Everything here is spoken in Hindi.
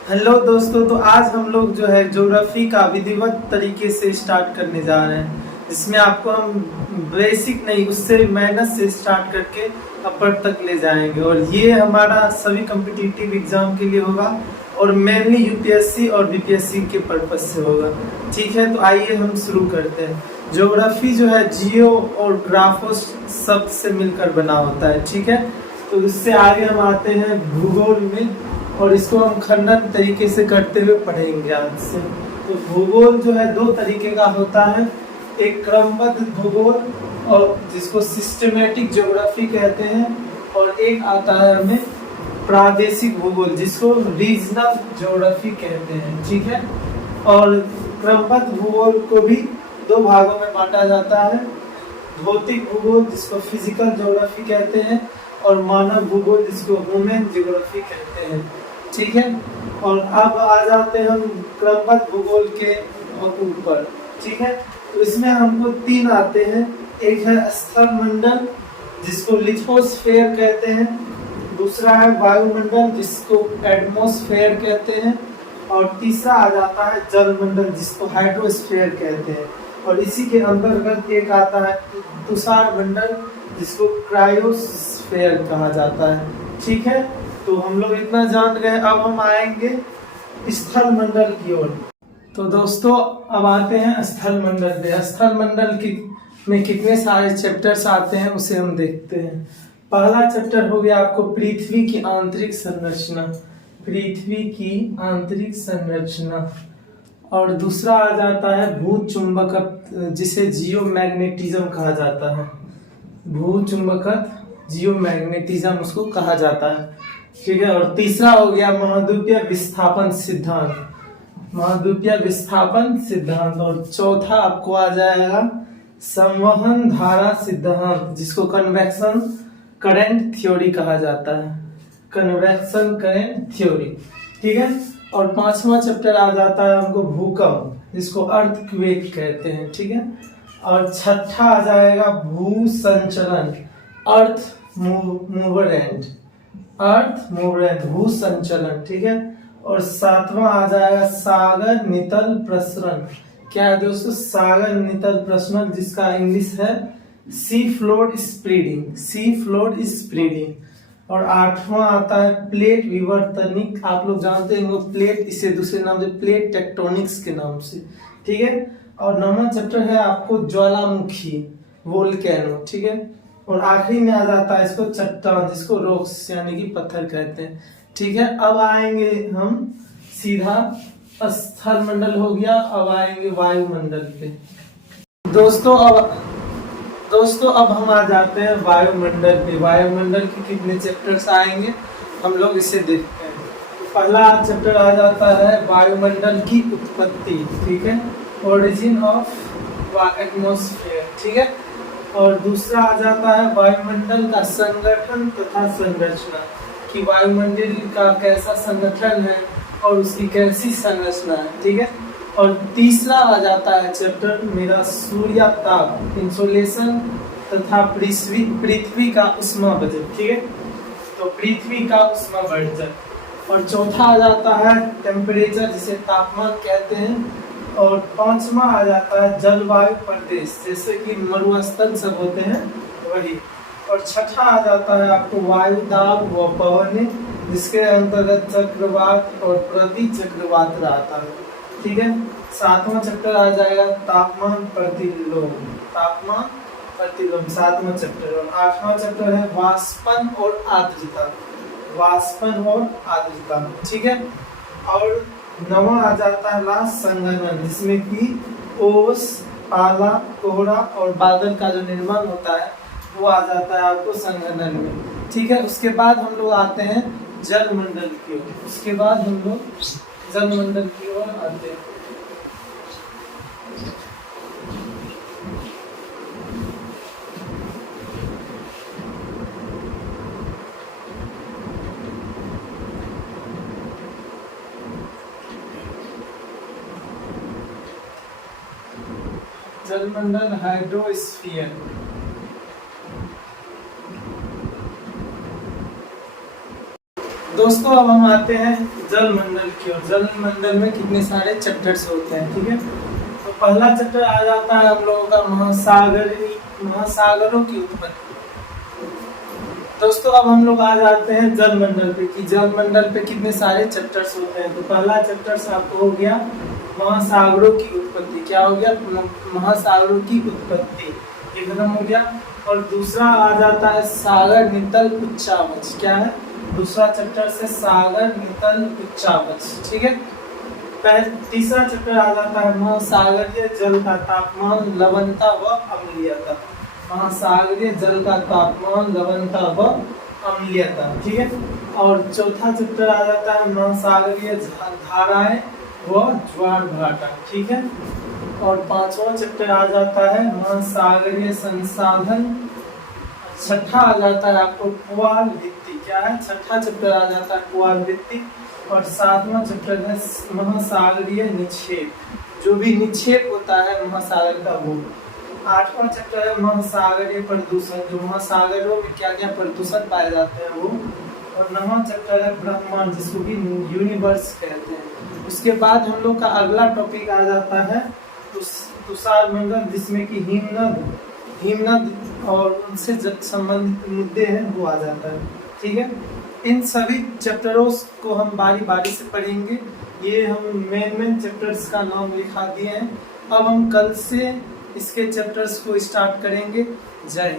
हेलो दोस्तों, तो आज हम लोग जो है ज्योग्राफी का विधिवत तरीके से स्टार्ट करने जा रहे हैं। इसमें आपको हम बेसिक नहीं, उससे माइनस से स्टार्ट करके अपर तक ले जाएंगे और ये हमारा सभी कॉम्पिटिटिव एग्जाम के लिए होगा और मेनली यूपीएससी और बीपीएससी के पर्पज से होगा। ठीक है, तो आइए हम शुरू करते हैं। ज्योग्राफी जो है जियो और ग्राफो सब से मिलकर बना होता है। ठीक है, तो इससे आगे हम आते हैं भूगोल में और इसको हम खंडन तरीके से करते हुए पढ़ेंगे आज से। तो भूगोल जो है दो तरीके का होता है, एक क्रमबद्ध भूगोल और जिसको सिस्टमेटिक ज्योग्राफी कहते हैं, और एक आता है हमें प्रादेशिक भूगोल जिसको रीजनल ज्योग्राफी कहते हैं। ठीक है, और क्रमबद्ध भूगोल को भी दो भागों में बांटा जाता है, भौतिक भूगोल जिसको फिजिकल ज्योग्राफी कहते हैं और मानव भूगोल जिसको ह्यूमन ज्योग्राफी कहते हैं। ठीक है, और अब आ जाते हैं हम क्रमबद्ध भूगोल के ऊपर। ठीक है, तो इसमें हमको तीन आते हैं। एक है स्थल मंडल जिसको लिथोस्फेयर कहते हैं, दूसरा है वायुमंडल जिसको एटमॉस्फेयर कहते हैं, और तीसरा आ जाता है जल मंडल जिसको हाइड्रोस्फेयर कहते हैं। और इसी के अंतर्गत एक आता है तुषार मंडल जिसको क्रायोस्फेयर कहा जाता है। ठीक है, तो हम लोग इतना जान गए। अब हम आएंगे स्थल मंडल की ओर। तो दोस्तों अब आते हैं स्थल मंडल पे। स्थल मंडल की में कितने सारे चैप्टर्स आते हैं उसे हम देखते हैं। पहला चैप्टर हो गया आपको पृथ्वी की आंतरिक संरचना, पृथ्वी की आंतरिक संरचना। और दूसरा आ जाता है भू चुंबकत्व जिसे जियोमैग्नेटिज्म कहा जाता है, भू चुंबकत्व जियोमैग्नेटिज्म उसको कहा जाता है। ठीक है, और तीसरा हो गया महाद्वीपीय विस्थापन सिद्धांत, महाद्वीपीय विस्थापन सिद्धांत। और चौथा आपको आ जाएगा संवहन धारा सिद्धांत जिसको कन्वेक्शन करंट थ्योरी कहा जाता है, कन्वेक्शन करंट थ्योरी। ठीक है, और पांचवा चैप्टर आ जाता है हमको भूकंप जिसको अर्थक्वेक कहते हैं। ठीक है, और छठा आ जाएगा भू संचलन, अर्थ मूवमेंट, अर्थ मूवमेंट, भू संचलन। ठीक है, और सातवां आ जाएगा सागर नितल प्रसरण। क्या है दोस्तों? सागर नितल प्रसरण जिसका इंग्लिश है sea floor spreading, sea floor spreading. और आठवां आता है प्लेट विवर्तनिक, आप लोग जानते हैं वो प्लेट, इसे दूसरे नाम से प्लेट टेक्टोनिक्स के नाम से। ठीक है, और नौवां चैप्टर है आपको ज्वालामुखी, वोल्केनो। ठीक है, और आखिरी में आ जाता है इसको चट्टान जिसको रॉक्स यानी कि पत्थर कहते हैं। ठीक है, अब आएंगे हम सीधा स्थल मंडल हो गया, अब आएंगे वायुमंडल पे। दोस्तों अब हम आ जाते हैं वायुमंडल पे। वायुमंडल के कितने चैप्टर्स आएंगे हम लोग इसे देखते हैं। पहला चैप्टर आ जाता है वायुमंडल की उत्पत्ति। ठीक है, ओरिजिन ऑफ एटमॉस्फेयर। ठीक है, और दूसरा आ जाता है वायुमंडल का संगठन तथा संरचना, कि वायुमंडल का कैसा संगठन है और उसकी कैसी संरचना है। ठीक है, और तीसरा आ जाता है चैप्टर मेरा सूर्यताप, इंसोलेशन तथा पृथ्वी का उष्मा बजट। ठीक है, तो पृथ्वी का उष्मा बजट। और चौथा आ जाता है टेम्परेचर जिसे तापमान कहते हैं। और पांचवा आ जाता है जलवायु प्रदेश जैसे कि मरुस्थल सब होते हैं वही। और छठा आ जाता है आपको वायु दाब व पवन जिसके अंतर्गत चक्रवात और प्रति चक्रवात आता है। ठीक है, सातवां चैप्टर आ जाएगा तापमान प्रतिलोम, तापमान प्रतिलोम सातवां चैप्टर। और आठवां चैप्टर है वाष्पन और आर्द्रता, वाष्पन और आर्द्रता। ठीक है, और नवा आ जाता है लास्ट संघनन जिसमें कि ओस, पाला, कोहरा और बादल का जो निर्माण होता है वो आ जाता है आपको संघनन में। ठीक है, उसके बाद हम लोग आते हैं जलमंडल की ओर, उसके बाद हम लोग जलमंडल की ओर आते हैं। जलमंडल हाइड्रोस्फीयर। दोस्तों अब हम आते हैं जल मंडल की ओर। जल मंडल में कितने सारे चैप्टर्स होते हैं, ठीक है। तो पहला चैप्टर आ जाता है हम लोगों का महासागरों की उत्पत्ति। दोस्तों अब हम लोग आ जाते हैं जल मंडल पे कि जल मंडल पे कितने सारे चैप्टर्स होते हैं। तो पहला चैप्टर आपको हो गया महासागरों की उत्पत्ति। क्या हो गया? महासागरों की उत्पत्ति, ये खत्म हो गया। और दूसरा आ जाता है सागर नितल उच्चावच। क्या है? दूसरा चैप्टर से सागर नितल उच्चावच, ठीक है। तीसरा चैप्टर आ जाता है महासागरीय जल का तापमान, लवणता व अम्लीयता। महासागरीय जल का तापमान, लवणता व अम्लीयता, ठीक है। और चौथा चैप्टर आ जाता है महासागरीय धाराएं व ज्वार भाटा, ठीक है। और पांचवा चैप्टर आ जाता है महासागरीय संसाधन। छठा आ जाता है आपको पुआल भित्ति। क्या है? छठा चैप्टर आ जाता है पुआल भित्ति। और सातवां चैप्टर है महासागरीय निक्षेप, जो भी निक्षेप होता है महासागर का वो। आठवां चैप्टर है महासागरीय प्रदूषण, जो महासागरों में क्या क्या प्रदूषण पाए जाते हैं वो। और नौवां चैप्टर है ब्रह्मांड, जिसको कि यूनिवर्स कहते हैं। उसके बाद हम लोग का अगला टॉपिक आ जाता है तुषार मंडल, जिसमें कि हिमनद और उनसे संबंधित मुद्दे हैं वो आ जाता है, ठीक है। इन सभी चैप्टरों को हम बारी बारी से पढ़ेंगे। ये हम मेन चैप्टर्स का नाम लिखा दिए हैं। अब हम कल से इसके चैप्टर्स को स्टार्ट करेंगे। जय हिंद।